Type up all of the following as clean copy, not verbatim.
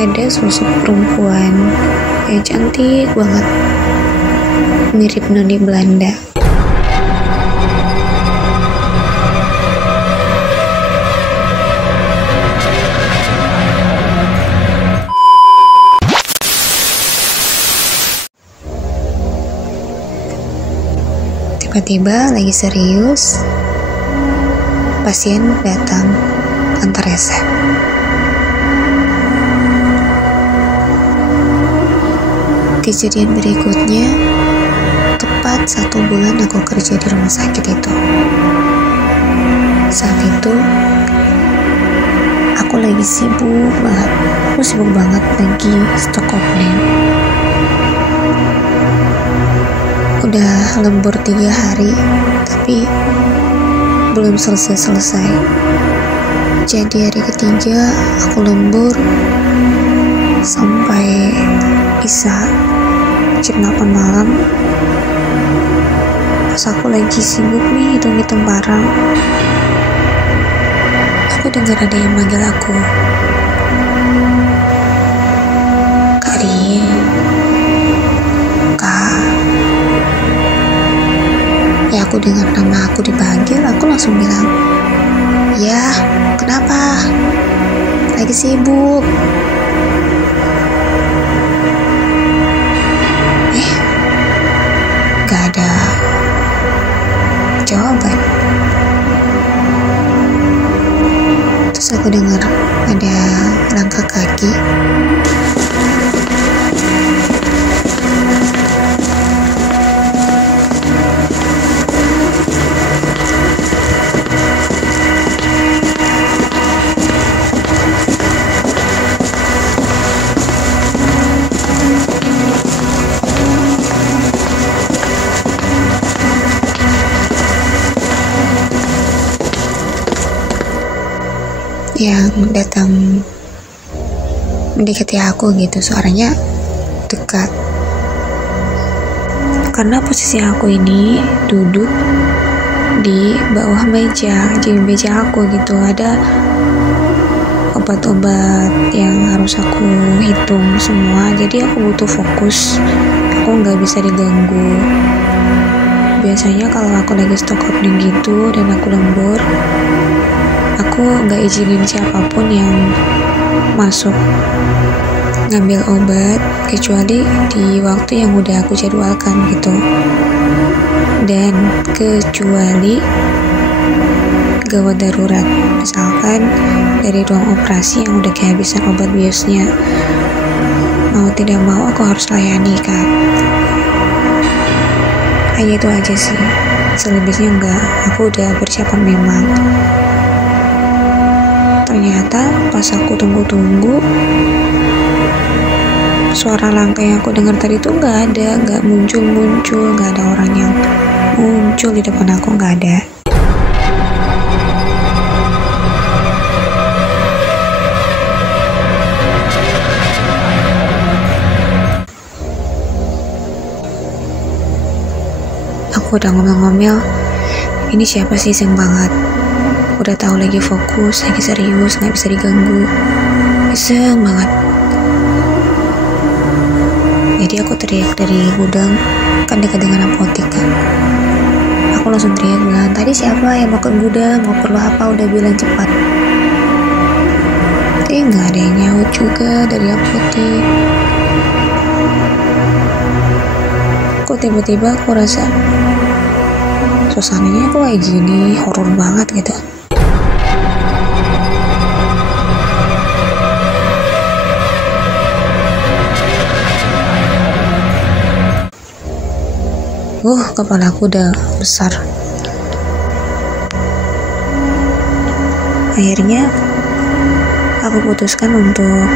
ada sosok perempuan yang cantik banget, mirip noni Belanda. Tiba-tiba lagi serius, pasien datang antar resep. Kejadian berikutnya, tepat 1 bulan aku kerja di rumah sakit itu. Saat itu, aku lagi sibuk banget. Aku sibuk banget lagi stok opening. Udah lembur 3 hari, tapi belum selesai. Jadi hari ketiga aku lembur sampai Isya jam 8 malam. Pas aku lagi sibuk nih hitung-hitung barang, aku dengar ada yang manggil aku. Kak Rin, Kak. Ya aku dengar nama aku dipanggil, aku langsung bilang, ya kenapa? Lagi sibuk. Gak ada jawaban. Terus aku dengar ada langkah kaki. Yang datang mendekati aku gitu, suaranya dekat. Karena posisi aku ini duduk di bawah meja, jadi meja aku gitu ada obat-obat yang harus aku hitung semua, jadi aku butuh fokus, aku nggak bisa diganggu. Biasanya kalau aku lagi stok opening gitu dan aku lembur, aku nggak izinin siapapun yang masuk ngambil obat kecuali di waktu yang udah aku jadwalkan gitu, dan kecuali gawat darurat, misalkan dari ruang operasi yang udah kehabisan obat biusnya, mau tidak mau aku harus layani kan. Hanya itu aja sih, selebihnya enggak, aku udah persiapan memang. Ternyata pas aku tunggu-tunggu, suara langkah yang aku dengar tadi tuh nggak muncul, nggak ada orang yang muncul di depan aku, nggak ada. Aku udah ngomel-ngomel, ini siapa sih, iseng banget. Udah tahu lagi fokus, lagi serius, nggak bisa diganggu, iseng banget. Jadi aku teriak dari gudang, kan dekat dengan apotek kan. Aku langsung teriak bilang, tadi siapa yang mau ke gudang, mau perlu apa, udah bilang cepat. Tapi nggak ada yang nyaut juga dari apotek. Kok tiba-tiba aku rasa suasananya kok kayak gini, horor banget gitu. Kepala aku udah besar. Akhirnya aku putuskan untuk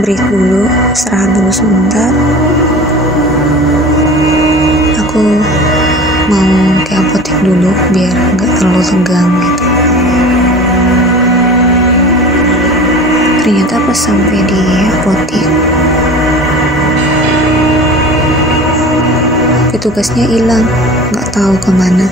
break dulu, istirahat dulu sebentar. Aku mau ke apotek dulu biar nggak terlalu tegang gitu. Ternyata pas sampai di apotek, petugasnya hilang, nggak tahu kemana.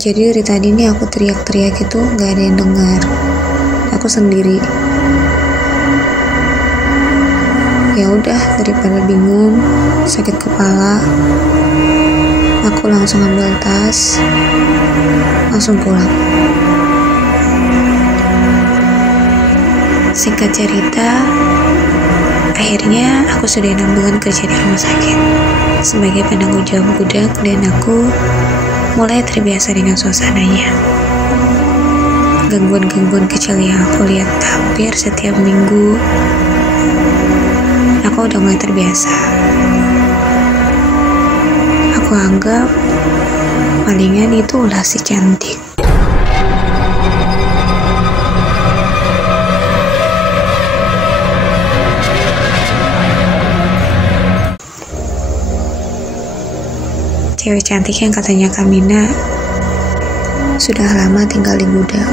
Jadi dari tadi nih aku teriak-teriak itu gak ada yang dengar. Aku sendiri. Ya udah, daripada bingung, sakit kepala, aku langsung ambil tas, langsung pulang. Singkat cerita, akhirnya aku sudah 6 bulan kerja di rumah sakit sebagai penanggung jawab gudang, dan aku mulai terbiasa dengan suasananya. Gangguan-gangguan kecil yang aku lihat hampir setiap minggu, aku udah mulai terbiasa. Aku anggap palingan itu ulah si cantik. Cewek cantik yang katanya Kamina sudah lama tinggal di gudang,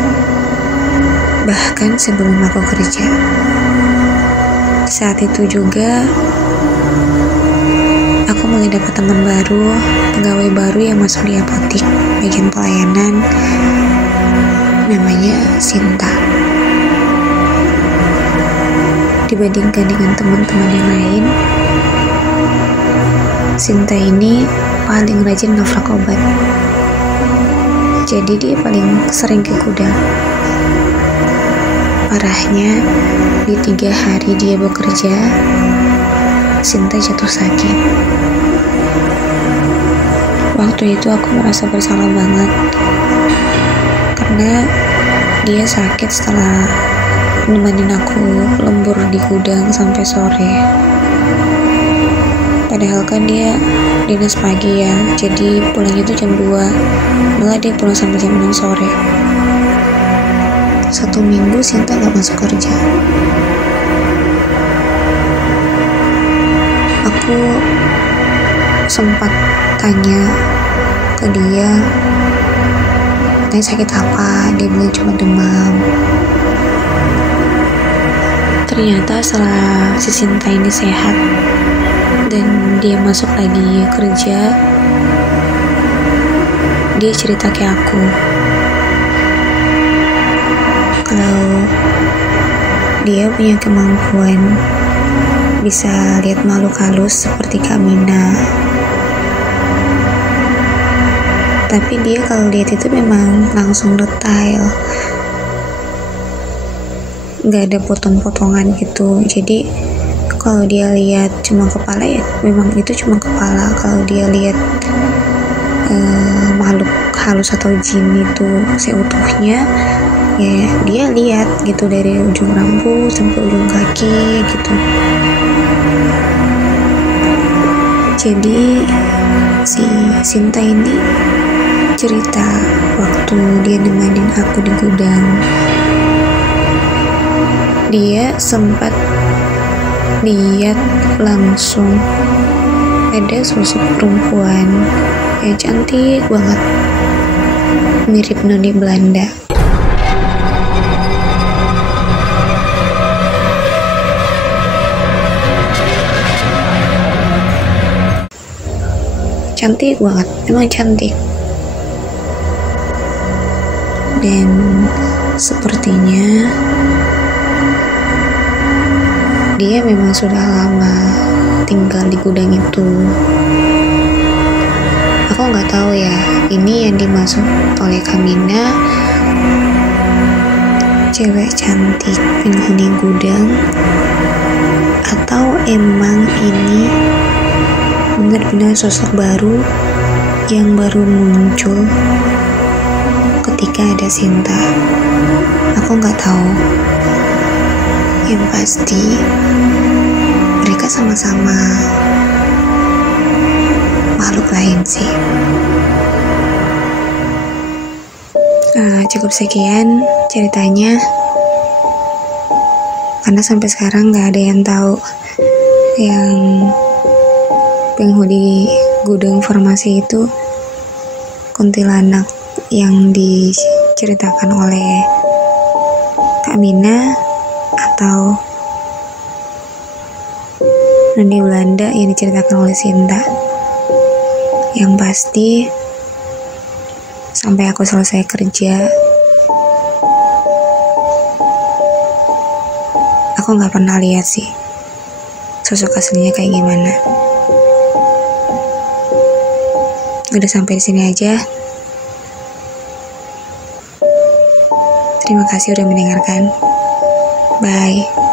bahkan sebelum aku kerja. Saat itu juga aku mulai dapat teman baru, pegawai baru yang masuk di apotik bagian pelayanan, namanya Sinta. Dibandingkan dengan teman-teman yang lain, Sinta ini paling rajin ngefrak obat. Jadi dia paling sering ke gudang. Parahnya, di 3 hari dia bekerja, Sinta jatuh sakit. Waktu itu aku merasa bersalah banget, karena dia sakit setelah nemenin aku lembur di gudang sampai sore. Padahal kan dia dinas pagi ya, jadi pulangnya itu jam 2, malah dia pulang sampai jam 6 sore. 1 minggu Sinta gak masuk kerja. Aku sempat tanya ke dia, tanya sakit apa, dia bilang cuma demam. Ternyata setelah si Sinta ini sehat dan dia masuk lagi kerja, dia cerita ke aku kalau dia punya kemampuan bisa lihat makhluk halus seperti Kamina. Tapi dia kalau lihat itu memang langsung detail, nggak ada potong-potongan gitu. Jadi kalau dia lihat cuma kepala, ya memang itu cuma kepala. Kalau dia lihat makhluk halus atau jin itu seutuhnya, ya dia lihat gitu dari ujung rambut sampai ujung kaki gitu. Jadi si Sinta ini cerita waktu dia nemenin aku di gudang, dia sempat lihat langsung ada sosok perempuan yang cantik banget, mirip noni Belanda. Cantik banget, emang cantik. Dan sepertinya dia memang sudah lama tinggal di gudang itu. Aku nggak tahu ya, ini yang dimaksud oleh Kamina cewek cantik penghuni gudang, atau emang ini benar-benar sosok baru yang baru muncul ketika ada Sinta. Aku nggak tahu. Yang pasti mereka sama-sama makhluk lain sih. Cukup sekian ceritanya, karena sampai sekarang nggak ada yang tahu yang penghuni gudang farmasi itu kuntilanak yang diceritakan oleh Kak Mina atau noni Belanda yang diceritakan oleh Sinta. Yang pasti sampai aku selesai kerja. Aku nggak pernah lihat sih sosok aslinya kayak gimana. Udah sampai di sini aja. Terima kasih udah mendengarkan. Bye.